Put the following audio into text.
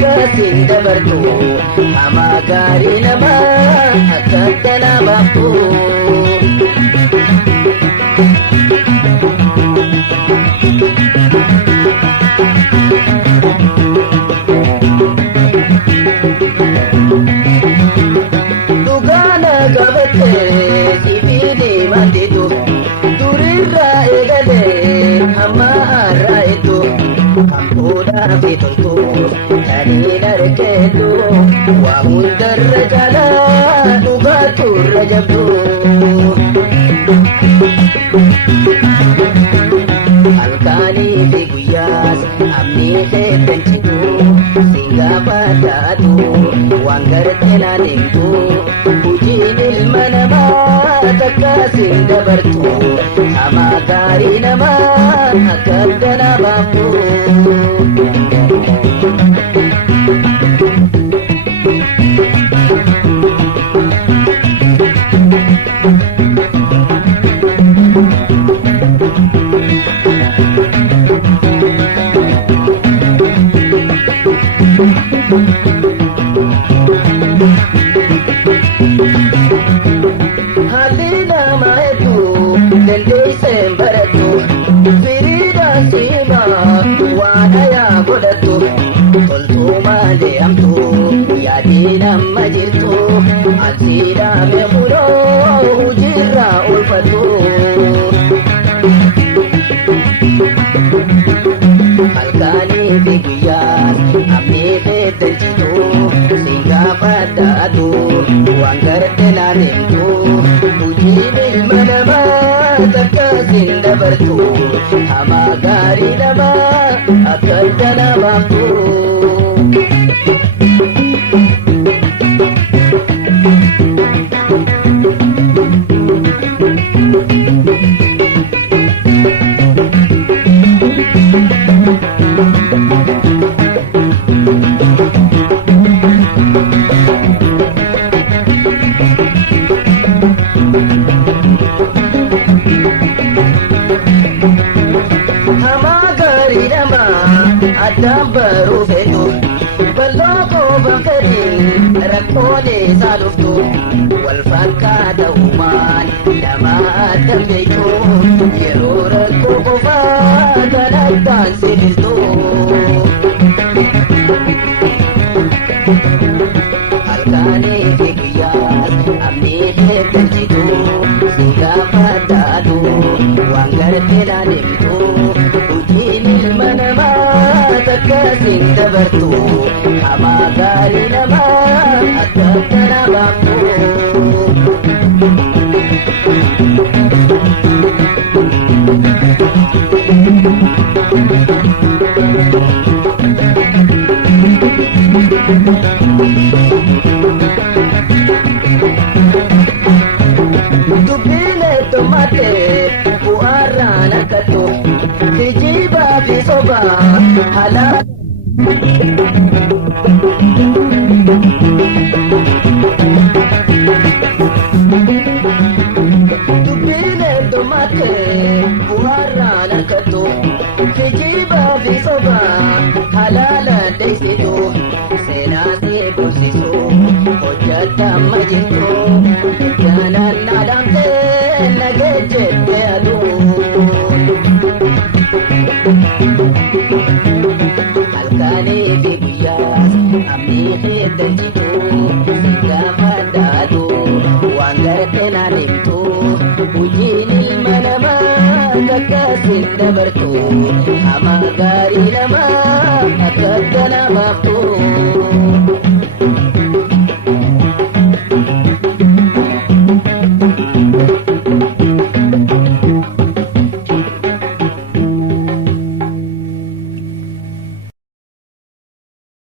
takkasin dabartu ama gaarii namaa akka danaa baaftu. Dhugaana gabattee sibiili manditu durirraa eegalee hamma har'aa iddoo hambuudhaa fi toltuu taniin argeetu waa hundarra jaalaa dhugaaturra jabdu. Halkanii fi guyyaas amni keeddanchitu singaafa taatu waan gartee naan himtu hojiin ilma namaa takkaasin dabartu ama gaarii namaa akka danaa baaftu. Haalli namaa hedduu dandeesseen barattu firiidhaan siimaa waan hayaa godhattu toltuu malee hamtu yaadiin amma jirtu alsiidhaame kunoo hojiirraa oolfattu. Halkanii fi guyyaas amni keeddanchitu singaafa taatu waan gartee naan himtu hojiin ilma namaa takkaasin dabartu ama gaarii namaa akka danaa baaftu. Addaan baruu feetu bal'oo kooban fedhin rakkoolee isaa dhuftu wal fakkaata uumaan nama addan beektu yeroo rakkoo qofaa kan addaan sibistu. Halkanii fi guyyaas amni keeddanchitu singaafa taatu waan gartee naan himtu hojiin ilma namaa takkaasin dabartu ama gaarii namaa akka danaa baaftu. Dubbilee tommaatee bu'aarraan akkattu kijibaa fi sobaa halaa. Dubbilee tommaatee bu'aarraan akkattu kijibaa fi sobaa halaala deessitu seenaa si gorsisu hojjata amma jirtu jaanaan naadamtee nageejjette aduun. Halkanii fi guyyaas amni keeddanchitu singaafa taatu waan gartee naan himtu hojiin ilma namaa takkaasin dabartu ama gaarii namaa akka danaa baaftu.